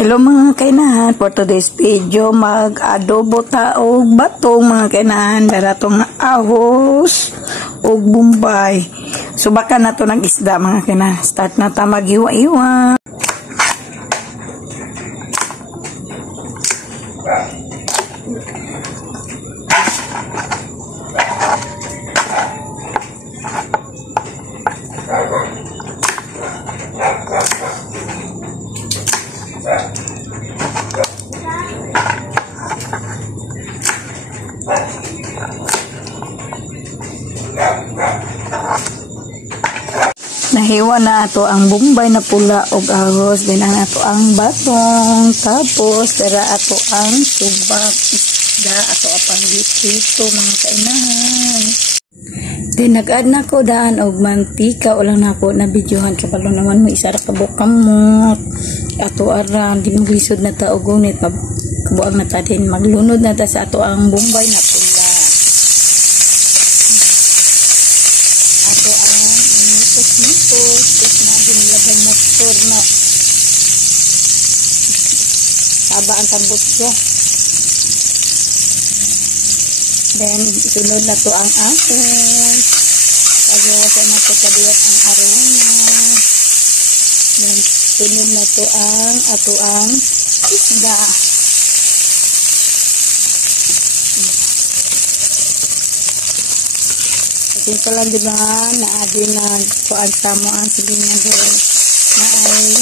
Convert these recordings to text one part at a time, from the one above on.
Hello mga kainahan, for today's video mag-adobo ta og batong mga kainahan, daratong ahos og bumbay. Subakan na to ng isda mga kainahan. Start na ta maghiwa-hiwa. Nahiwa na ato ang bumbay na pula og ahos, din na ato ang batong, tapos tara ato ang subak isda, ato apang dito mga kainahan. Din nag-add na ko daan og mantika, ulang na ako na videohan kabalo naman mo isa ra ka bukamot. Ato aran di maglisod na ta og gunit, kabuang na ta din maglunod na ta sa ato ang bumbay na pula. Tapos na din nilagay motor na haba ang tambot siya. Then sunod na to ang ahos, pagawasan na to kadiyat ang aroma. Then sunod na to ang ato ang isda. Ito lang din na adi na kuan sa mo ang silingan doon na ay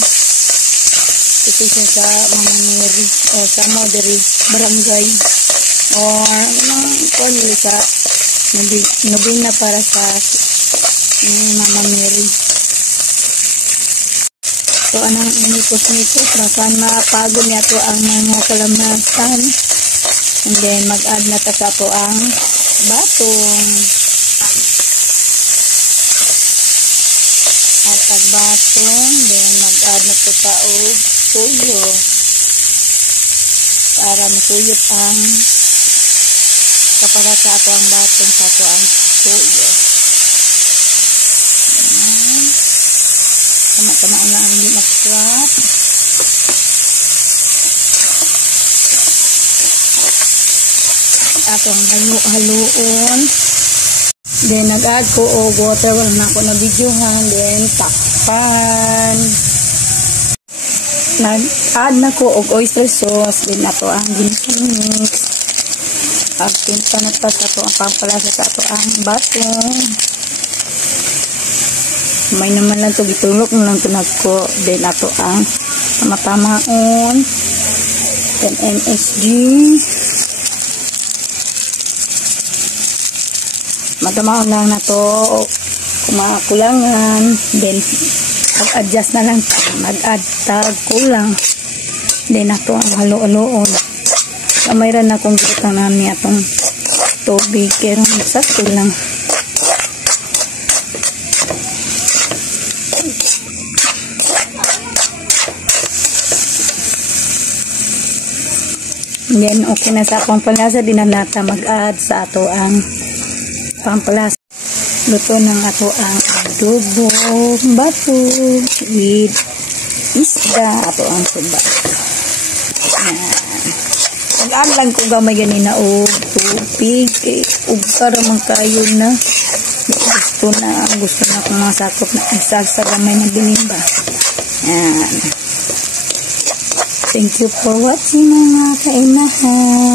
ito siya sa mga neri o sa mo diri barangay o mga kuan nila sa nobina para sa Mama Mary. So anong inipos-nipos makan mapagod niya to ang mga kalamasan, and then mag-add na ta sa to ang batong. At pagbatong, then mag-add na po ta og tuyo para masuyot ang kapara sa ato ang batong sa ato ang tuyo. Tama-tama ang lang hindi mag-swap. Atong haluon. Then nag-add ko og water, wala na ako na videohan, then takpan. Nag-add na ko og oyster sauce, then ato ang ginamix. Pagpinta na ta sa ato ang pampalasa sa ato ang batong. May naman lang to gitulok na lang to nagko, then ato ang tama-tamaon, then MSG. Matamaon lang na to kumakulangan, then mag-adjust na lang, mag-add tag kulang, then ato ang halo-haloon. Kamayran na kung gusto namin atong tubig, kaya sakto lang. Then okay na sa pampalasa, din na nata mag-add sa ato ang pampalasa. Luto ng ato ang adobo batong with isda, ato ang suba. Mag-add lang ko gamay ganina o tubig, ug para man kayo na gusto na kung mga sakop na sa gamay na binimba. Thank you for watching mga kainahan.